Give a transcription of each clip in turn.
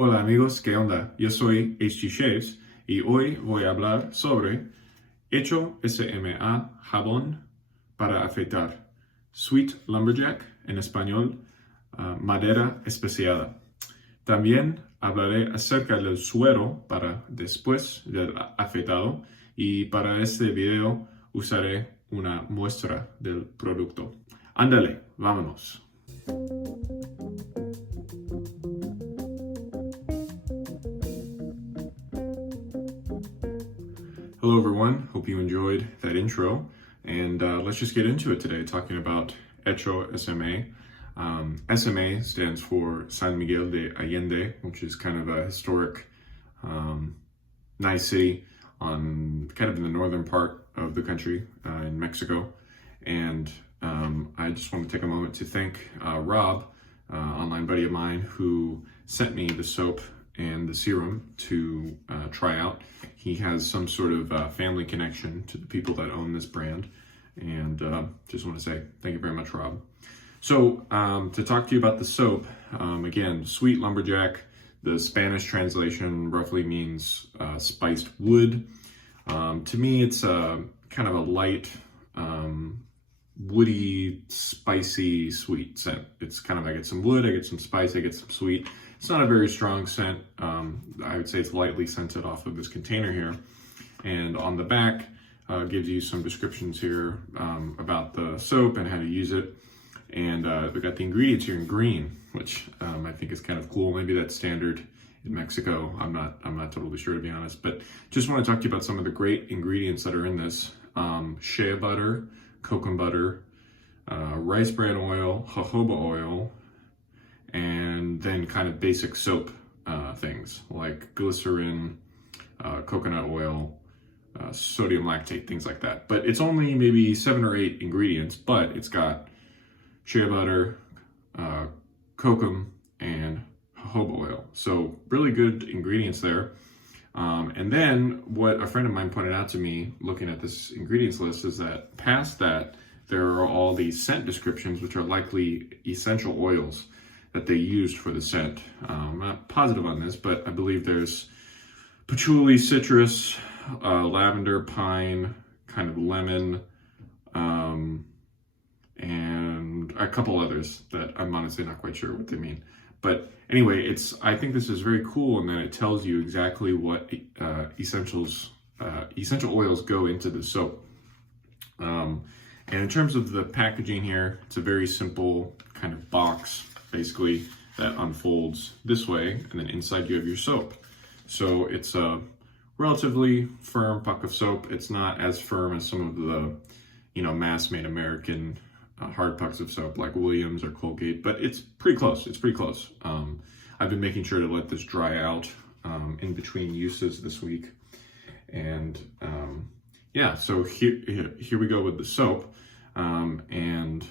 Hola amigos, ¿qué onda? Yo soy HG Shaves y hoy voy a hablar sobre Hecho SMA Jabón para afeitar, Sweet Lumberjack, en español, madera especiada. También hablaré acerca del suero para después del afeitado y para este video usaré una muestra del producto. Ándale, vámonos. Hello everyone, hope you enjoyed that intro, and let's just get into it today, talking about Hecho SMA. SMA stands for San Miguel de Allende, which is kind of a historic, nice city on kind of in the northern part of the country in Mexico. And I just want to take a moment to thank Rob, online buddy of mine, who sent me the soap and the serum to try out. He has some sort of family connection to the people that own this brand, and just want to say thank you very much, Rob. So to talk to you about the soap, again, Sweet Lumberjack, the Spanish translation roughly means spiced wood. To me, it's kind of a light, woody, spicy, sweet scent. It's kind of, I get some wood, I get some spice, I get some sweet. It's not a very strong scent. I would say it's lightly scented off of this container here. And on the back gives you some descriptions here about the soap and how to use it. And we got the ingredients here in green, which I think is kind of cool. Maybe that's standard in Mexico. I'm not totally sure, to be honest. But just want to talk to you about some of the great ingredients that are in this. Shea butter, cocoa butter, rice bran oil, jojoba oil, and then kind of basic soap things like glycerin, coconut oil, sodium lactate, things like that. But it's only maybe 7 or 8 ingredients, but it's got shea butter, kokum, and jojoba oil. So really good ingredients there. And then what a friend of mine pointed out to me looking at this ingredients list is that past that, there are all these scent descriptions, which are likely essential oils that they used for the scent. I'm not positive on this, but I believe there's patchouli, citrus, lavender, pine, kind of lemon, and a couple others that I'm honestly not quite sure what they mean. But anyway, I think this is very cool in that it tells you exactly what essential oils go into the soap. And in terms of the packaging here, it's a very simple kind of box, basically, that unfolds this way, and then inside you have your soap. So it's a relatively firm puck of soap. It's not as firm as some of the, mass-made American hard pucks of soap like Williams or Colgate, but it's pretty close. It's pretty close. I've been making sure to let this dry out in between uses this week. And yeah, so here we go with the soap. And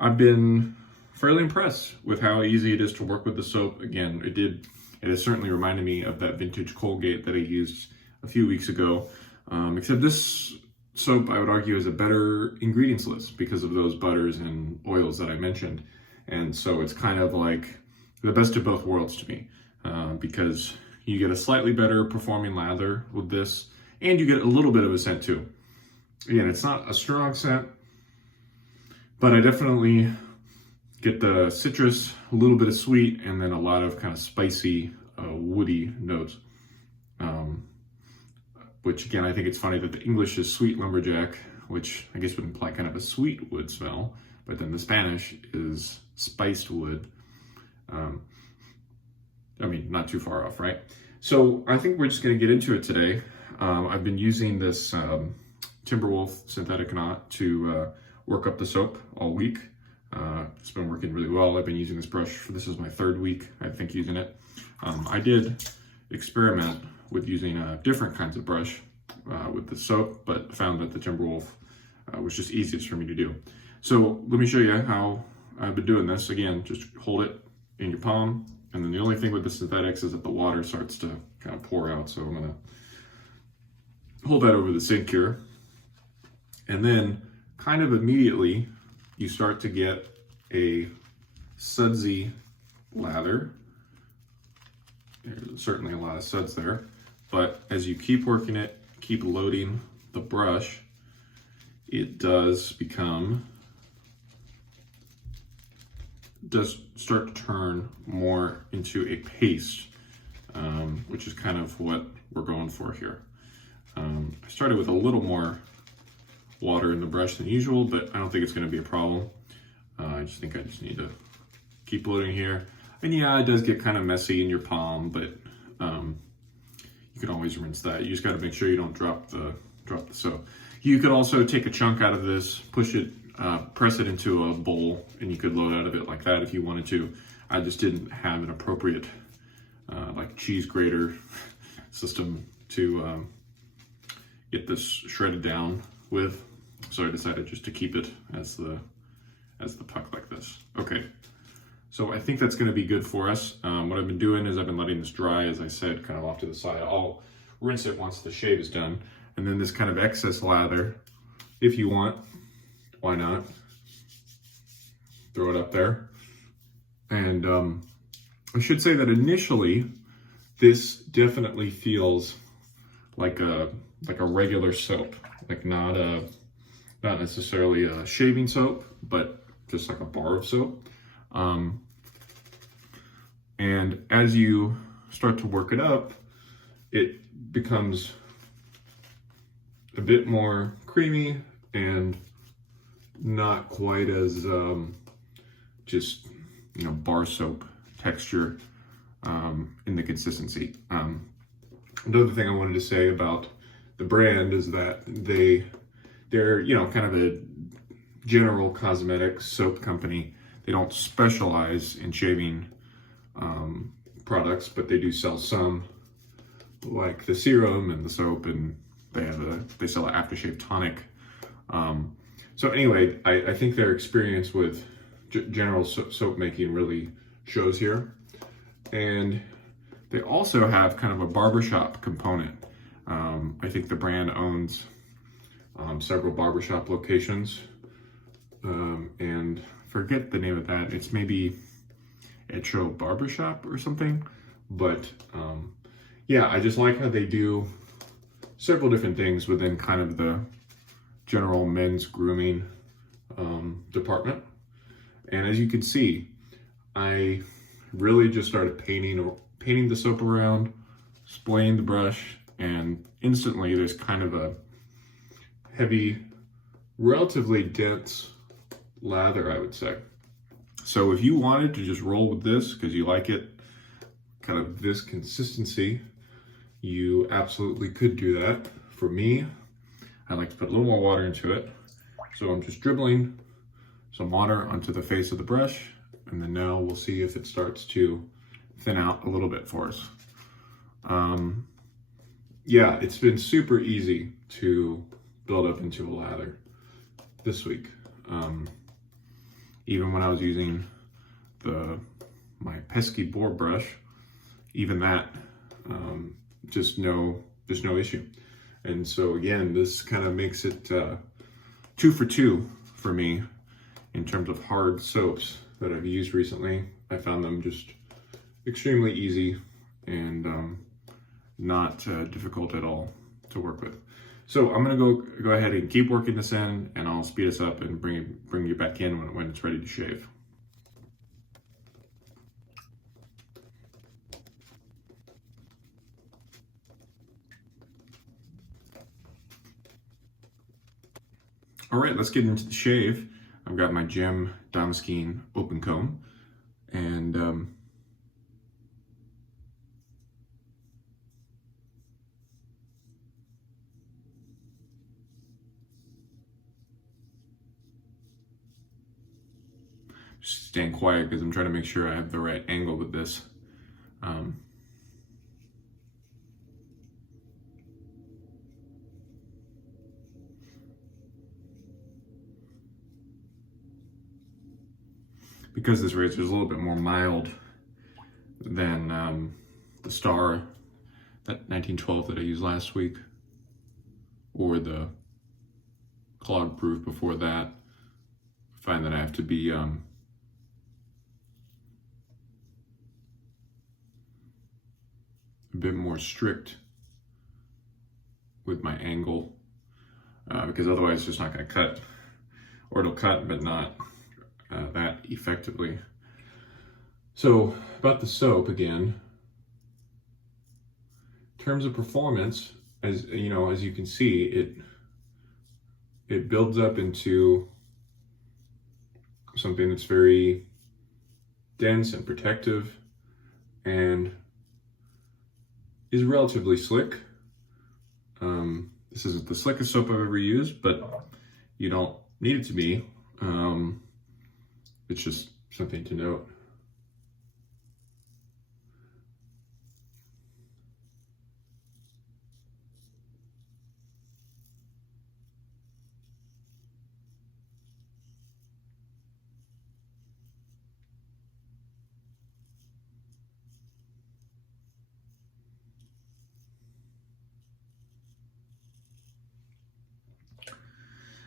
I've been fairly impressed with how easy it is to work with the soap. Again, it has certainly reminded me of that vintage Colgate that I used a few weeks ago. Except this soap, I would argue, is a better ingredients list because of those butters and oils that I mentioned. And so it's kind of like the best of both worlds to me, because you get a slightly better performing lather with this, and you get a little bit of a scent too. Again, it's not a strong scent, but I definitely get the citrus, a little bit of sweet, and then a lot of kind of spicy, woody notes. Which again, I think it's funny that the English is Sweet Lumberjack, which I guess would imply kind of a sweet wood smell, but then the Spanish is spiced wood. Not too far off, right? So I think we're just gonna get into it today. I've been using this Timberwolf synthetic knot to work up the soap all week. It's been working really well. I've been using this brush this is my 3rd week, I think, using it. I did experiment with using different kinds of brush with the soap, but found that the Timberwolf was just easiest for me to do. So let me show you how I've been doing this. Again, just hold it in your palm, and then the only thing with the synthetics is that the water starts to kind of pour out. So I'm gonna hold that over the sink here, and then kind of immediately you start to get a sudsy lather. There certainly a lot of suds there. But as you keep working it, keep loading the brush, it does start to turn more into a paste, which is kind of what we're going for here. I started with a little more water in the brush than usual, but I don't think it's going to be a problem. I just think I just need to keep loading here. And yeah, it does get kind of messy in your palm, but you can always rinse that. You just got to make sure you don't drop the soap. You could also take a chunk out of this, push it, press it into a bowl, and you could load out of it like that if you wanted to. I just didn't have an appropriate like cheese grater system to get this shredded down with, so I decided just to keep it as the puck like this. Okay, so I think that's going to be good for us. What I've been doing is I've been letting this dry, as I said, kind of off to the side. I'll rinse it once the shave is done, and then this kind of excess lather, if you want, why not? Throw it up there. And I should say that initially, this definitely feels like a regular soap, like not necessarily a shaving soap, but just like a bar of soap. And as you start to work it up, it becomes a bit more creamy and not quite as just, you know, bar soap texture in the consistency. Another thing I wanted to say about the brand is that they're, you know, kind of a general cosmetic soap company. They don't specialize in shaving products, but they do sell some, like the serum and the soap, and they sell an aftershave tonic. So anyway, I think their experience with general soap making really shows here. And they also have kind of a barbershop component. I think the brand owns several barbershop locations, and forget the name of that. It's maybe Hecho Barbershop or something. But yeah, I just like how they do several different things within kind of the general men's grooming department. And as you can see, I really just started painting the soap around, splaying the brush, and instantly there's kind of a heavy, relatively dense lather, I would say. So if you wanted to just roll with this because you like it kind of this consistency, you absolutely could do that. For me, I like to put a little more water into it. So I'm just dribbling some water onto the face of the brush, and then now we'll see if it starts to thin out a little bit for us. Yeah, it's been super easy to build up into a lather this week. Even when I was using my pesky boar brush, even that, just no issue. And so again, this kind of makes it 2 for 2 for me in terms of hard soaps that I've used recently. I found them just extremely easy and not difficult at all to work with. So I'm gonna go ahead and keep working this in, and I'll speed us up and bring you back in when it's ready to shave. All right, let's get into the shave. I've got my Gem Damaskeene open comb, and just staying quiet because I'm trying to make sure I have the right angle with this. Because this razor is a little bit more mild than the Star, that 1912 that I used last week, or the Clog Proof before that, I find that I have to be a bit more strict with my angle, because otherwise it's just not going to cut, or it'll cut but not that effectively. So about the soap again, in terms of performance, as you know, as you can see, it builds up into something that's very dense and protective and is relatively slick. This isn't the slickest soap I've ever used, but you don't need it to be. It's just something to note.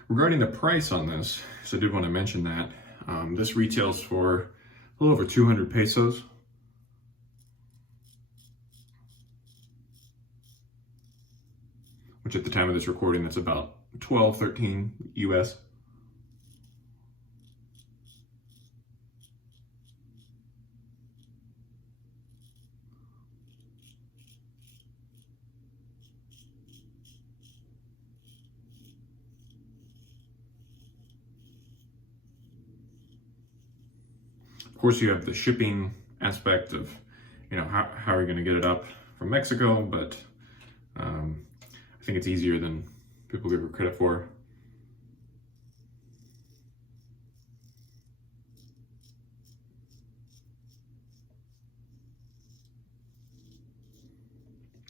Regarding the price on this, so I did want to mention that this retails for a little over 200 pesos. Which at the time of this recording, that's about 12, 13 US. Of course, you have the shipping aspect of, you know, how are you going to get it up from Mexico, but I think it's easier than people give it credit for.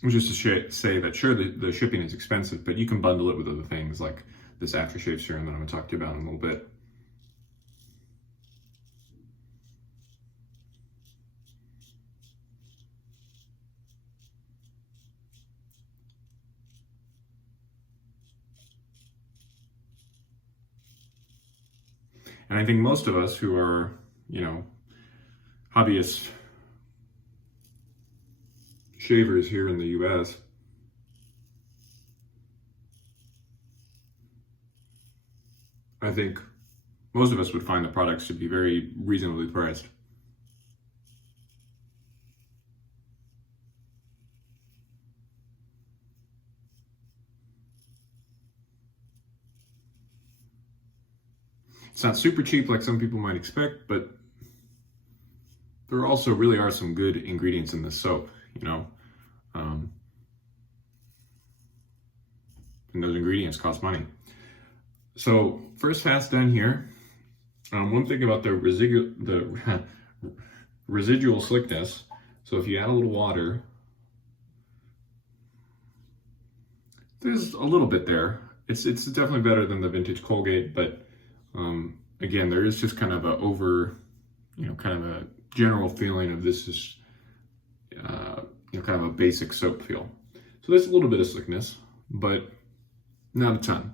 Which is to say that sure, the shipping is expensive, but you can bundle it with other things like this Aftershave Serum that I'm going to talk to you about in a little bit. And I think most of us who are, you know, hobbyist shavers here in the US, I think most of us would find the products to be very reasonably priced. It's not super cheap like some people might expect, but there also really are some good ingredients in this soap, you know. And those ingredients cost money. So first pass done here. One thing about the residual slickness. So if you add a little water, there's a little bit there. It's definitely better than the vintage Colgate, but again, there is just kind of kind of a general feeling of this is, kind of a basic soap feel. So there's a little bit of slickness, but not a ton.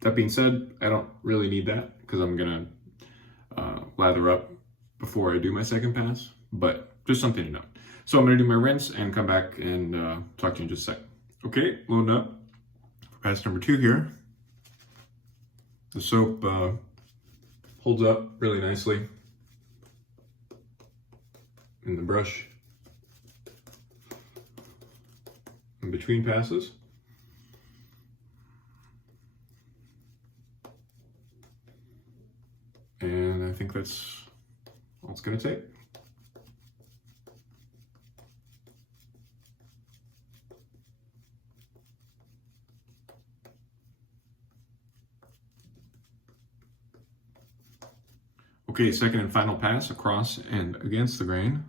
That being said, I don't really need that because I'm gonna lather up before I do my second pass, but just something to note. So I'm gonna do my rinse and come back and talk to you in just a sec. Okay, loading up for pass number 2 here. The soap holds up really nicely in the brush in between passes. And I think that's all it's going to take. Okay, second and final pass across and against the grain.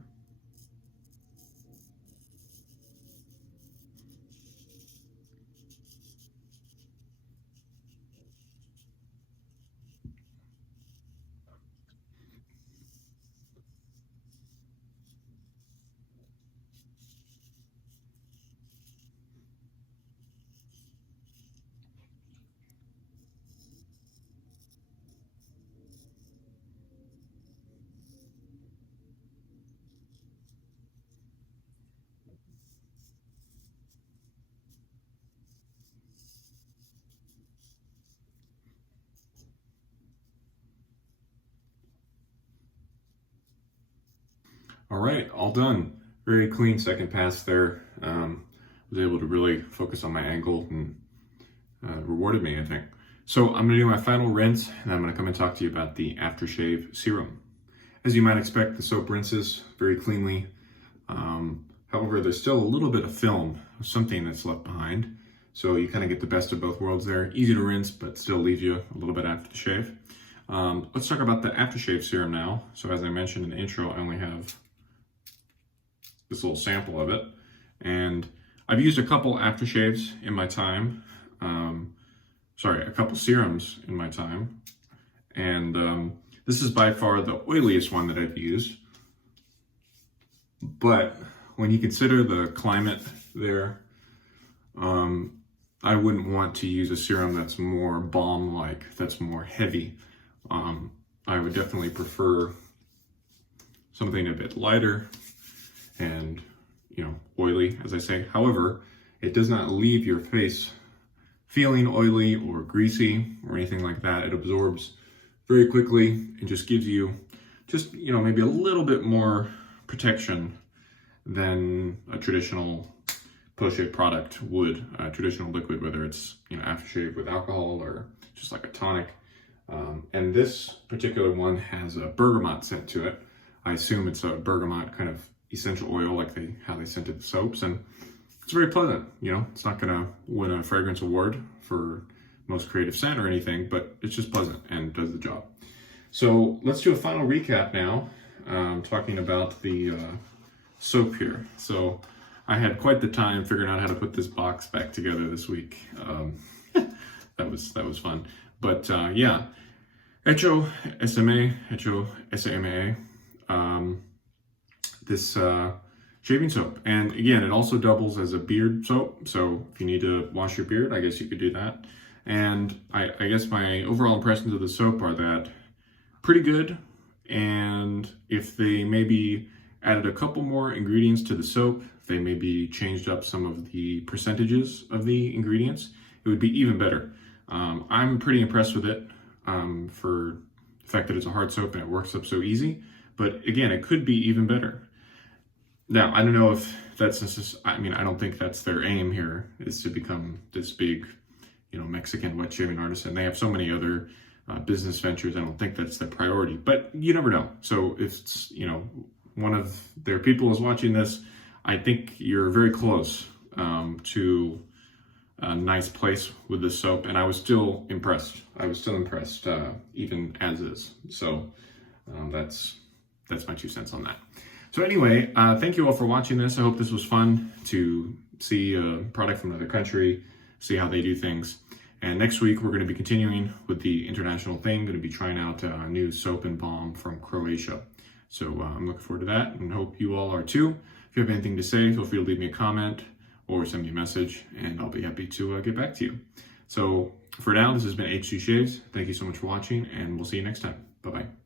All right, all done. Very clean second pass there. Was able to really focus on my angle and rewarded me, I think. So I'm gonna do my final rinse, and I'm gonna come and talk to you about the Aftershave Serum. As you might expect, the soap rinses very cleanly. However, there's still a little bit of film, something that's left behind. So you kind of get the best of both worlds there. Easy to rinse, but still leave you a little bit after the shave. Let's talk about the Aftershave Serum now. So as I mentioned in the intro, I only have this little sample of it. And I've used a couple aftershaves in my time. A couple serums in my time. And this is by far the oiliest one that I've used. But when you consider the climate there, I wouldn't want to use a serum that's more balm-like, that's more heavy. I would definitely prefer something a bit lighter and, oily, as I say. However, it does not leave your face feeling oily or greasy or anything like that. It absorbs very quickly and just gives you maybe a little bit more protection than a traditional post-shave product would, a traditional liquid, whether it's aftershave with alcohol or just like a tonic. And this particular one has a bergamot scent to it. I assume it's a bergamot kind of essential oil, like how they scented the soaps, and it's very pleasant. It's not gonna win a fragrance award for most creative scent or anything, but it's just pleasant and does the job. So let's do a final recap now, talking about the soap here. So I had quite the time figuring out how to put this box back together this week. That was fun. But yeah, Hecho SMA, this shaving soap. And again, it also doubles as a beard soap. So if you need to wash your beard, I guess you could do that. And I guess my overall impressions of the soap are that pretty good. And if they maybe added a couple more ingredients to the soap, they maybe changed up some of the percentages of the ingredients, it would be even better. I'm pretty impressed with it for the fact that it's a hard soap and it works up so easy. But again, it could be even better. Now, I don't know if that's necessary. I don't think that's their aim here, is to become this big, Mexican wet shaving artisan. They have so many other business ventures. I don't think that's their priority, but you never know. So if it's, one of their people is watching this, I think you're very close to a nice place with this soap, and I was still impressed. Even as is. So that's my 2 cents on that. So anyway, thank you all for watching this. I hope this was fun to see a product from another country, see how they do things. And next week, we're going to be continuing with the international thing. Going to be trying out a new soap and balm from Croatia. So I'm looking forward to that and hope you all are too. If you have anything to say, feel free to leave me a comment or send me a message, and I'll be happy to get back to you. So for now, this has been HC Shaves. Thank you so much for watching, and we'll see you next time. Bye-bye.